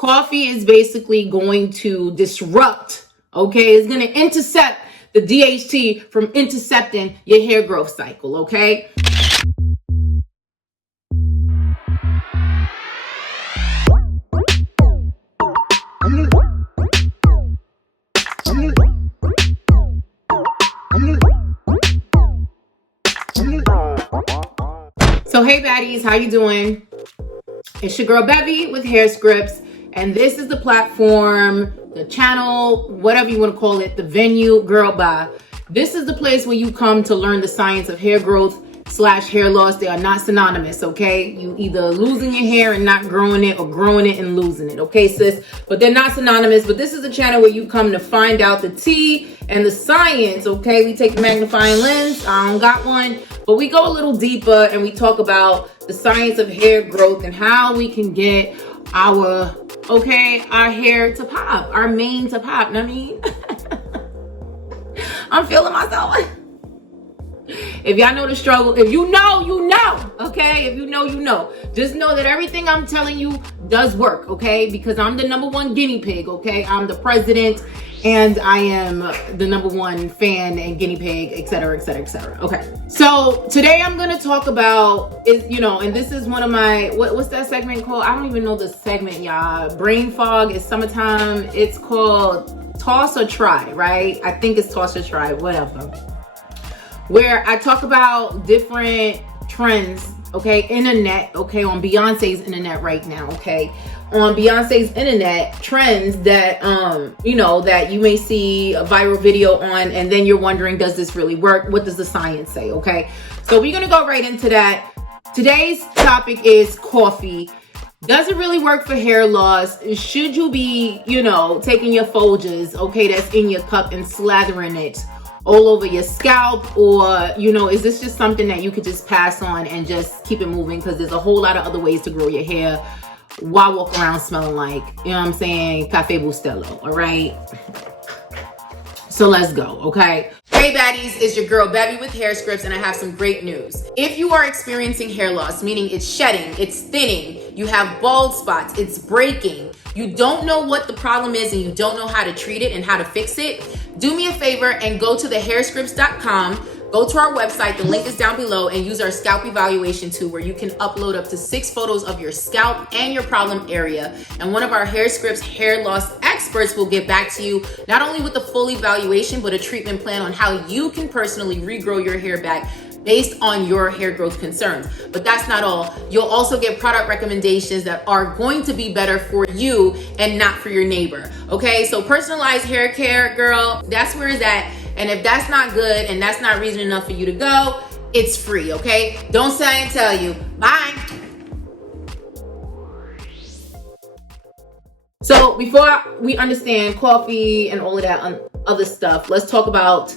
Coffee is basically going to disrupt, okay? It's going to intercept the DHT from intercepting your hair growth cycle, okay? So hey baddies, how you doing? It's your girl Bevy with Hairscripts, and this is the platform, the channel, whatever you want to call it, the venue, girl bye. This is the place where you come to learn the science of hair growth / hair loss. They are not synonymous, okay? You either losing your hair and not growing it, or growing it and losing it, okay sis? But they're not synonymous. But this is a channel where you come to find out the tea and the science, okay? We take the magnifying lens, I don't got one, but we go a little deeper and we talk about the science of hair growth and how we can get our hair to pop, our mane to pop. I mean, I'm feeling myself. If y'all know the struggle, if you know, you know, okay? If you know, you know. Just know that everything I'm telling you does work, okay? Because I'm the #1 guinea pig, okay? I'm the president, and I am the #1 fan and guinea pig, etc., etc., etc. Okay. So today I'm gonna talk about and this is one of my what's that segment called? I don't even know the segment, y'all. Brain fog. It's summertime. It's called Toss or Try, right? I think it's Toss or Try, whatever. Where I talk about different trends, okay, internet, okay, on Beyonce's internet right now, okay, on Beyonce's internet, trends that, that you may see a viral video on, and then you're wondering, does this really work? What does the science say, okay? So we're gonna go right into that. Today's topic is coffee. Does it really work for hair loss? Should you be, taking your Folgers, okay, that's in your cup and slathering it all over your scalp, or is this just something that you could just pass on and just keep it moving, because there's a whole lot of other ways to grow your hair while walking around smelling like, Cafe Bustelo, all right? So let's go, okay? Hey baddies, it's your girl Bevy with Hairscripts, and I have some great news. If you are experiencing hair loss, meaning it's shedding, it's thinning, you have bald spots, it's breaking, you don't know what the problem is and you don't know how to treat it and how to fix it, do me a favor and go to the hairscripts.com, go to our website, the link is down below, and use our scalp evaluation tool where you can upload up to 6 photos of your scalp and your problem area. And one of our Hairscripts hair loss experts will get back to you, not only with the full evaluation, but a treatment plan on how you can personally regrow your hair back based on your hair growth concerns. But that's not all. You'll also get product recommendations that are going to be better for you and not for your neighbor. Okay, so personalized hair care, girl, that's where it's at. And if that's not good and that's not reason enough for you to go, it's free, okay? Don't say I didn't tell you. Bye. So before we understand coffee and all of that other stuff, let's talk about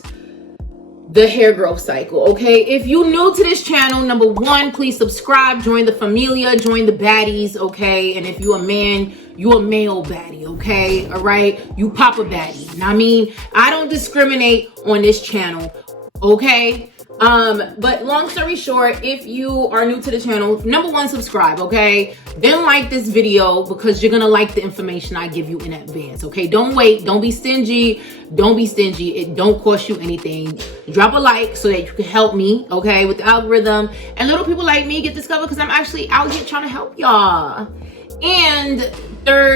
the hair growth cycle, okay? If you're new to this channel, #1, please subscribe, join the familia, join the baddies, okay? And if you're a man, you a male baddie, okay? All right? You papa baddie. I mean, I don't discriminate on this channel, okay? But long story short, if you are new to the channel, #1, subscribe, okay? Then like this video, because you're gonna like the information I give you in advance, okay? Don't wait, don't be stingy, don't be stingy. It don't cost you anything. Drop a like so that you can help me, okay, with the algorithm, and little people like me get discovered, because I'm actually out here trying to help y'all. And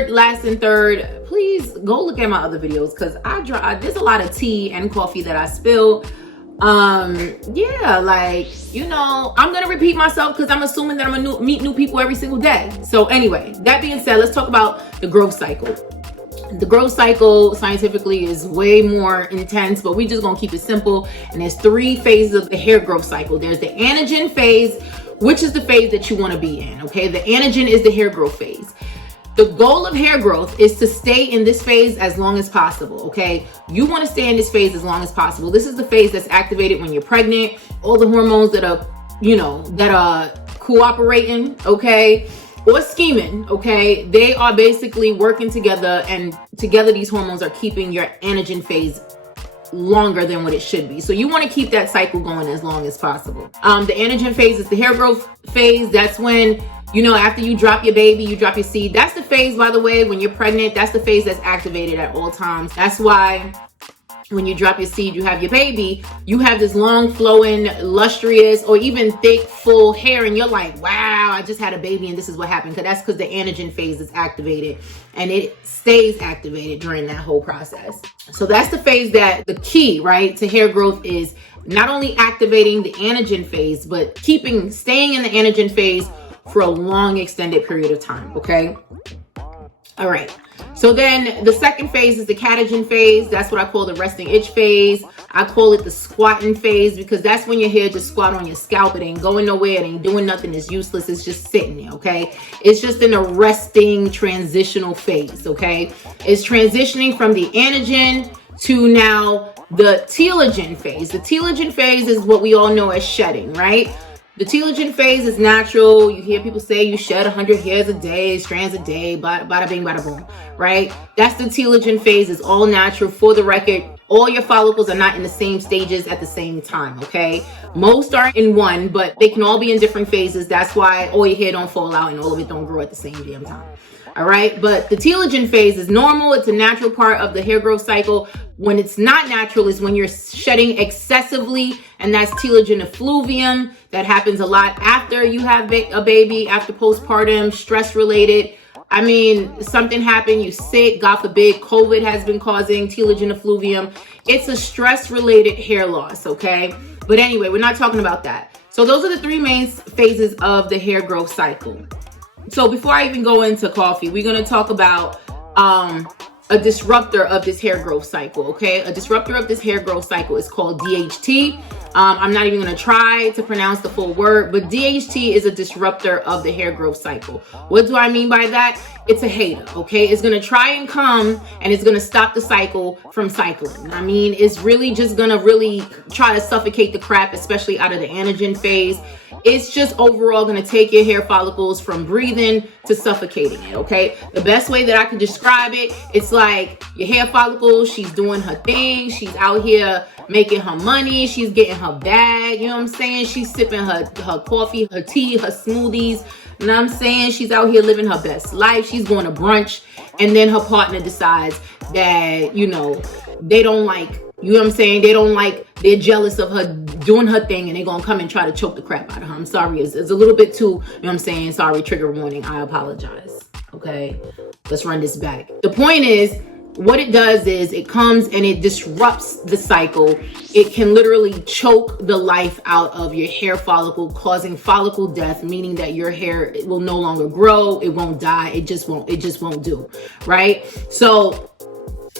last and third, please go look at my other videos, because there's a lot of tea and coffee that I spill. I'm gonna repeat myself because I'm assuming that I'm gonna meet new people every single day. So anyway, that being said, let's talk about the growth cycle. The growth cycle scientifically is way more intense, but we just gonna keep it simple. And there's 3 phases of the hair growth cycle. There's the Anagen phase, which is the phase that you want to be in, okay? The anagen is the hair growth phase. The goal of hair growth is to stay in this phase as long as possible, okay? You want to stay in this phase as long as possible. This is the phase that's activated when you're pregnant. All the hormones that are, that are cooperating, okay, or scheming, okay, they are basically working together, and together these hormones are keeping your Anagen phase longer than what it should be. So you want to keep that cycle going as long as possible. The Anagen phase is the hair growth phase. That's when You know, after you drop your baby, you drop your seed. That's the phase, by the way, when you're pregnant, that's the phase that's activated at all times. That's why when you drop your seed, you have your baby, you have this long flowing, lustrous, or even thick, full hair, and you're like, wow, I just had a baby and this is what happened. Because that's because the anagen phase is activated, and it stays activated during that whole process. So that's the phase that the key, right, to hair growth is not only activating the anagen phase, but staying in the anagen phase for a long extended period of time. Okay. All right. So then the second phase is the Catagen phase. That's what I call the resting itch phase. I call it the squatting phase because that's when your hair just squat on your scalp. It ain't going nowhere. It ain't doing nothing. It's useless. It's just sitting there. Okay. It's just in a resting transitional phase. Okay. It's transitioning from the anagen to now the telogen phase. The telogen phase is what we all know as shedding, right? The telogen phase is natural. You hear people say you shed 100 hairs a day, strands a day, bada bing, bada boom, right? That's the telogen phase. It's all natural. For the record, all your follicles are not in the same stages at the same time, okay? Most are in one, but they can all be in different phases. That's why all your hair don't fall out and all of it don't grow at the same damn time. All right, but the telogen phase is normal. It's a natural part of the hair growth cycle. When it's not natural is when you're shedding excessively, and that's telogen effluvium. That happens a lot after you have a baby, after postpartum, stress related. I mean, something happened, you sick, God forbid, COVID has been causing telogen effluvium. It's a stress related hair loss, okay? But anyway, we're not talking about that. So those are the three main phases of the hair growth cycle. So before I even go into coffee, we're going to talk about a disruptor of this hair growth cycle, okay? A disruptor of this hair growth cycle is called DHT. I'm not even going to try to pronounce the full word, but DHT is a disruptor of the hair growth cycle. What do I mean by that? It's a hater, okay? It's going to try and come and it's going to stop the cycle from cycling. I mean, it's really just going to really try to suffocate the crap, especially out of the anagen phase. It's just overall going to take your hair follicles from breathing to suffocating it, okay? The best way that I can describe it, it's like your hair follicles, she's doing her thing. She's out here making her money. She's getting her bag. You know what I'm saying? She's sipping her coffee, her tea, her smoothies. You know what I'm saying? She's out here living her best life. She's going to brunch. And then her partner decides that, you know, they don't like, you know what I'm saying? They're jealous of her doing her thing and they're going to come and try to choke the crap out of her. I'm sorry. It's a little bit too, you know what I'm saying? Sorry, trigger warning. I apologize. Okay. Let's run this back. The point is, what it does is it comes and it disrupts the cycle. It can literally choke the life out of your hair follicle, causing follicle death, meaning that your hair will no longer grow. It won't die. It just won't do. Right? So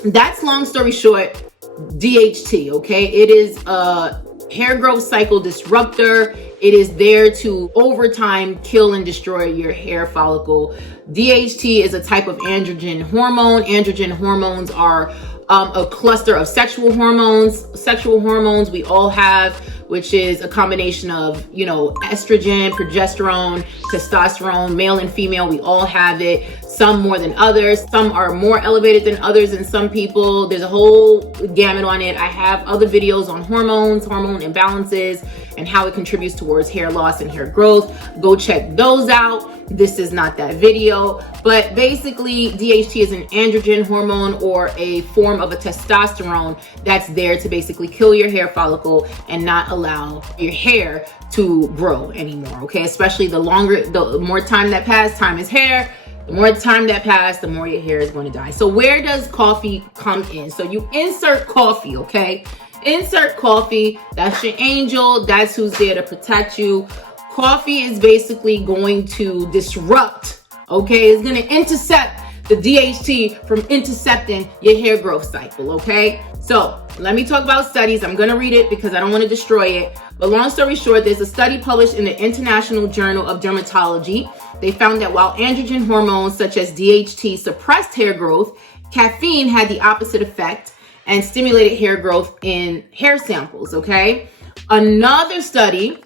that's, long story short, DHT. Okay. It is a hair growth cycle disruptor. It is there to, over time, kill and destroy your hair follicle. DHT is a type of androgen hormone. Androgen hormones are a cluster of sexual hormones. Sexual hormones we all have, which is a combination of, you know, estrogen, progesterone, testosterone, male and female. We all have it. Some more than others. Some are more elevated than others in some people. There's a whole gamut on it. I have other videos on hormones, hormone imbalances, and how it contributes towards hair loss and hair growth. Go check those out. This is not that video, but basically DHT is an androgen hormone, or a form of a testosterone that's there to basically kill your hair follicle and not allow your hair to grow anymore. Okay. Especially the more time that passes, time is hair. The more time that passes, the more your hair is going to die. So where does coffee come in? So you insert coffee, okay? Insert coffee. That's your angel. That's who's there to protect you. Coffee is basically going to disrupt, okay? It's going to intercept the DHT from intercepting your hair growth cycle, okay? So let me talk about studies. I'm going to read it because I don't want to destroy it. But long story short, there's a study published in the International Journal of Dermatology. They found that while androgen hormones such as DHT suppressed hair growth, caffeine had the opposite effect and stimulated hair growth in hair samples, okay? Another study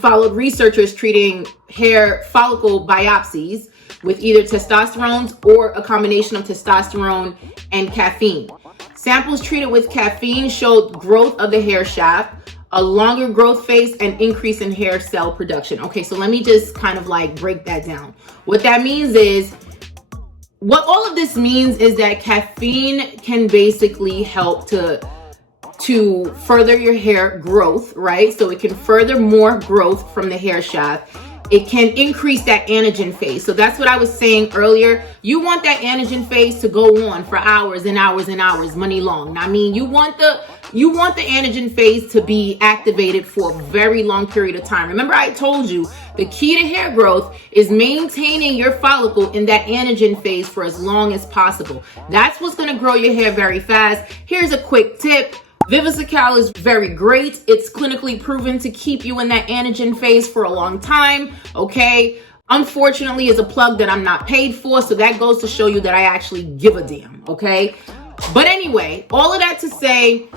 followed researchers treating hair follicle biopsies with either testosterone or a combination of testosterone and caffeine. Samples treated with caffeine showed growth of the hair shaft, a longer growth phase, and increase in hair cell production. Okay, so let me just kind of like break that down. What that means is, what all of this means is that caffeine can basically help to further your hair growth, right? So it can further more growth from the hair shaft. It can increase that anagen phase. So that's what I was saying earlier. You want that anagen phase to go on for hours and hours and hours, money long. I mean, you want the anagen phase to be activated for a very long period of time. Remember, I told you the key to hair growth is maintaining your follicle in that anagen phase for as long as possible. That's what's going to grow your hair very fast. Here's a quick tip. Vivisecal is very great. It's clinically proven to keep you in that anagen phase for a long time, okay? Unfortunately, it's a plug that I'm not paid for, so that goes to show you that I actually give a damn, okay? But anyway, all of that to say,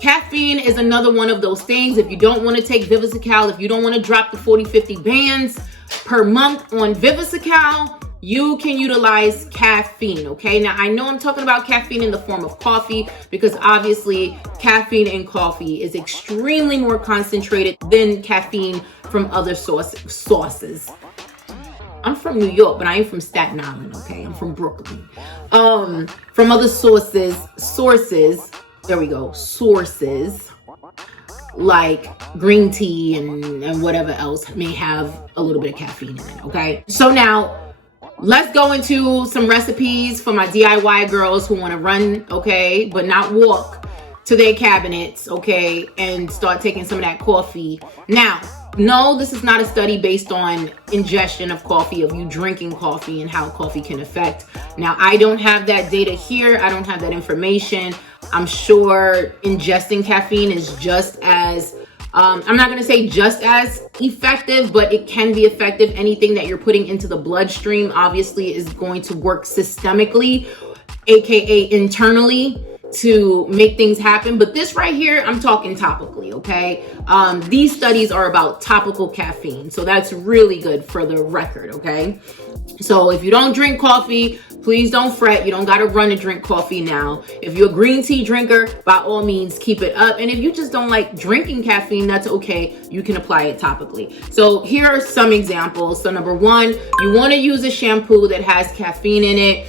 caffeine is another one of those things. If you don't want to take Vivisecal, if you don't want to drop the 40-50 bands per month on Vivisecal, you can utilize caffeine, okay? Now, I know I'm talking about caffeine in the form of coffee because obviously caffeine in coffee is extremely more concentrated than caffeine from other sources. I'm from New York, but I ain't from Staten Island, okay? I'm from Brooklyn. From other sources, there we go, sources like green tea and whatever else may have a little bit of caffeine in it, okay? So now, let's go into some recipes for my DIY girls who want to run, okay, but not walk to their cabinets, okay, and start taking some of that coffee. Now, no, this is not a study based on ingestion of coffee, of you drinking coffee and how coffee can affect. Now, I don't have that data here. I don't have that information. I'm sure ingesting caffeine is just as I'm not going to say just as effective, but it can be effective. Anything that you're putting into the bloodstream obviously is going to work systemically, aka internally, to make things happen. But this right here, I'm talking topically, okay? These studies are about topical caffeine, so that's really good for the record, okay? So if you don't drink coffee, please don't fret. You don't got to run and drink coffee now. If you're a green tea drinker, by all means, keep it up. And if you just don't like drinking caffeine, that's okay. You can apply it topically. So here are some examples. So number one, you want to use a shampoo that has caffeine in it.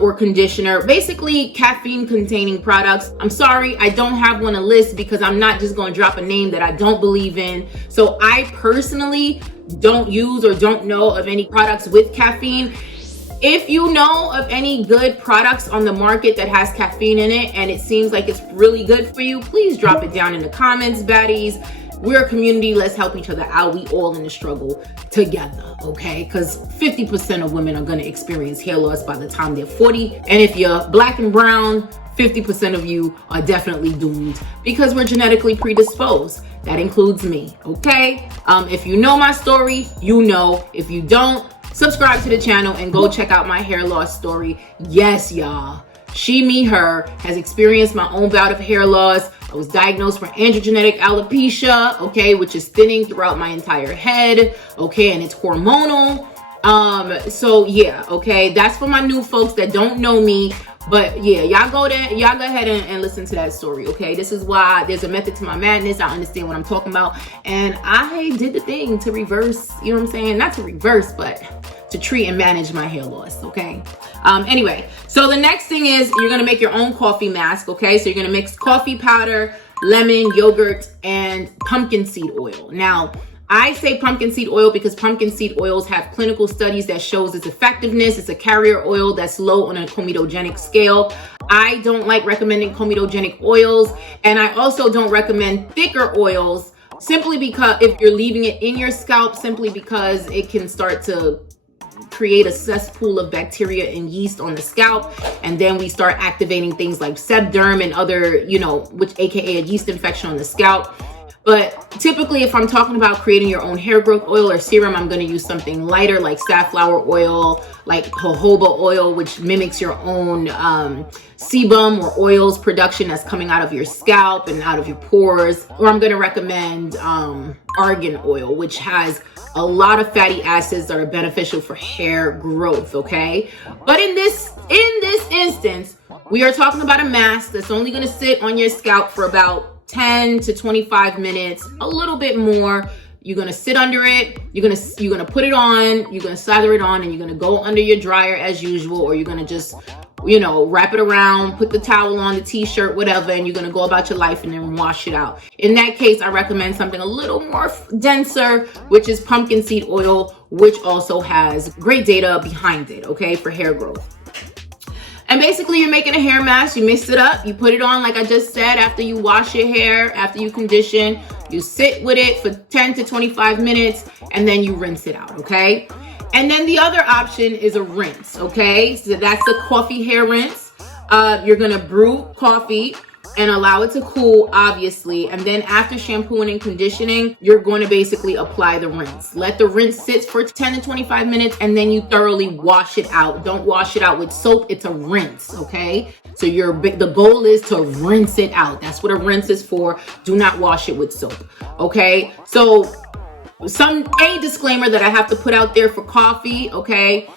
Or conditioner, basically caffeine containing products. I'm sorry, I don't have one to list because I'm not just going to drop a name that I don't believe in. So I personally don't use or don't know of any products with caffeine. If you know of any good products on the market that has caffeine in it and it seems like it's really good for you, please drop it down in the comments, baddies. We're a community. Let's help each other out. We all in the struggle together, okay? Because 50% of women are going to experience hair loss by the time they're 40. And if you're black and brown, 50% of you are definitely doomed because we're genetically predisposed. That includes me, okay? If you know my story, you know. If you don't, subscribe to the channel and go check out my hair loss story. Yes, y'all. She, me, her has experienced my own bout of hair loss. I was diagnosed for androgenetic alopecia, okay, which is thinning throughout my entire head, okay, and it's hormonal. So yeah, okay, that's for my new folks that don't know me. But yeah, y'all go ahead and listen to that story, okay? This is why there's a method to my madness. I understand what I'm talking about. And I did the thing to reverse, you know what I'm saying? Not to reverse, but to treat and manage my hair loss, okay? Anyway, so the next thing is you're gonna make your own coffee mask, okay? So you're gonna mix coffee powder, lemon, yogurt, and pumpkin seed oil. Now, I say pumpkin seed oil because pumpkin seed oils have clinical studies that shows its effectiveness. It's a carrier oil that's low on a comedogenic scale. I don't like recommending comedogenic oils, and I also don't recommend thicker oils simply because if you're leaving it in your scalp, simply because it can start to create a cesspool of bacteria and yeast on the scalp, and then we start activating things like sebderm and other, you know, which aka a yeast infection on the scalp. But typically, if I'm talking about creating your own hair growth oil or serum, I'm going to use something lighter like safflower oil, like jojoba oil, which mimics your own sebum or oils production that's coming out of your scalp and out of your pores. Or I'm going to recommend argan oil, which has a lot of fatty acids that are beneficial for hair growth, okay? But in this instance, we are talking about a mask that's only going to sit on your scalp for about 10 to 25 minutes, a little bit more. You're gonna sit under it. You're gonna put it on. You're gonna slather it on, and you're gonna go under your dryer as usual, or you're gonna just, you know, wrap it around, put the towel on, the t-shirt, whatever, and you're gonna go about your life and then wash it out. In that case, I recommend something a little more denser, which is pumpkin seed oil, which also has great data behind it, okay, for hair growth. And basically, you're making a hair mask. You mix it up. You put it on, like I just said, after you wash your hair, after you condition. You sit with it for 10 to 25 minutes, and then you rinse it out, okay? And then the other option is a rinse, okay? So that's a coffee hair rinse. You're going to brew coffee and allow it to cool, obviously. And then after shampooing and conditioning, you're going to basically apply the rinse. Let the rinse sit for 10 to 25 minutes, and then you thoroughly wash it out. Don't wash it out with soap. It's a rinse, okay? So the goal is to rinse it out. That's what a rinse is for. Do not wash it with soap, okay? So a disclaimer that I have to put out there for coffee, okay?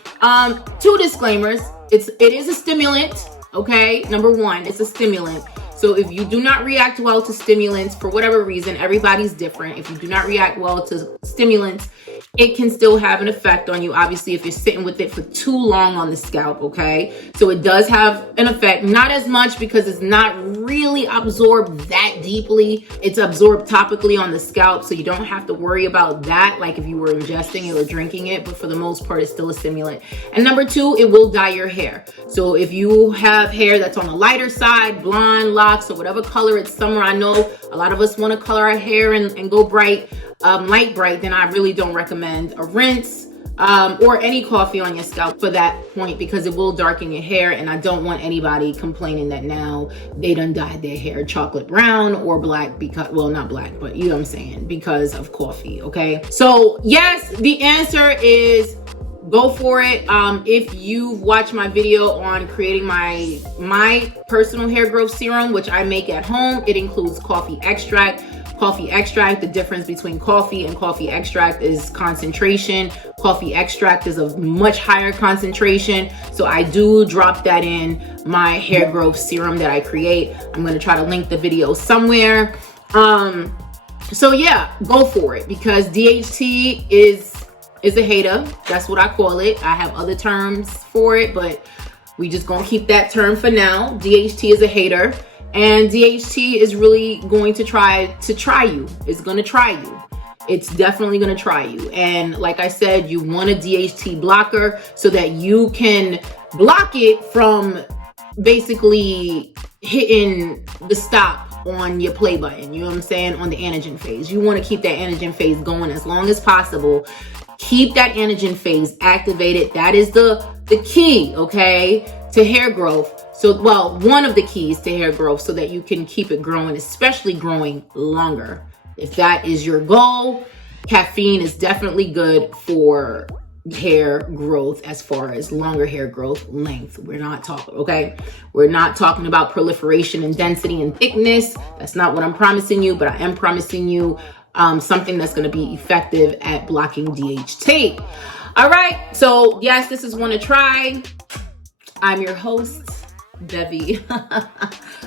2 disclaimers. It is a stimulant, okay? Number 1, it's a stimulant. So if you do not react well to stimulants, for whatever reason, everybody's different. If you do not react well to stimulants, it can still have an effect on you, obviously, if you're sitting with it for too long on the scalp, okay? So it does have an effect, not as much because it's not really absorbed that deeply. It's absorbed topically on the scalp, so you don't have to worry about that, like if you were ingesting it or drinking it, but for the most part, it's still a stimulant. And number 2, it will dye your hair. So if you have hair that's on the lighter side, blonde, locks, or whatever color, it's summer. I know a lot of us want to color our hair and go bright, light bright, then I really don't recommend a rinse or any coffee on your scalp for that point, because it will darken your hair, and I don't want anybody complaining that now they done dyed their hair chocolate brown or black because, well, not black, but you know what I'm saying, because of coffee, okay? So yes, the answer is go for it. If you've watched my video on creating my personal hair growth serum, which I make at home, it includes coffee extract. The difference between coffee and coffee extract is concentration. Coffee extract is a much higher concentration. So I do drop that in my hair growth serum that I create. I'm going to try to link the video somewhere. So yeah, go for it, because DHT is a hater. That's what I call it. I have other terms for it, but we just gonna keep that term for now. DHT is a hater, and DHT is really going to try you. It's gonna try you. It's definitely gonna try you. And like I said, you want a DHT blocker so that you can block it from basically hitting the stop on your play button. You know what I'm saying? On the anagen phase. You want to keep that anagen phase going as long as possible. Keep that anagen phase activated. That is the key, okay, to hair growth. So, well, one of the keys to hair growth, so that you can keep it growing, especially growing longer. If that is your goal, caffeine is definitely good for hair growth, as far as longer hair growth length. We're not talking, okay? We're not talking about proliferation and density and thickness. That's not what I'm promising you, but I am promising you something that's going to be effective at blocking DHT. All right. So yes, this is one to try. I'm your host, Bevy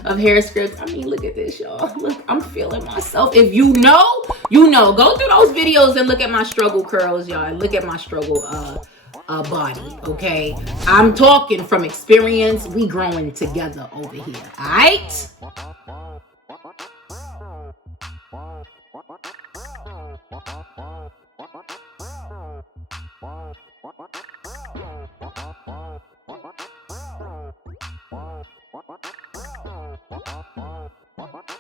of Hairscripts. I mean, look at this, y'all. Look, I'm feeling myself. If you know, you know. Go through those videos and look at my struggle curls, y'all. And look at my struggle body, okay? I'm talking from experience. We growing together over here, all right? What?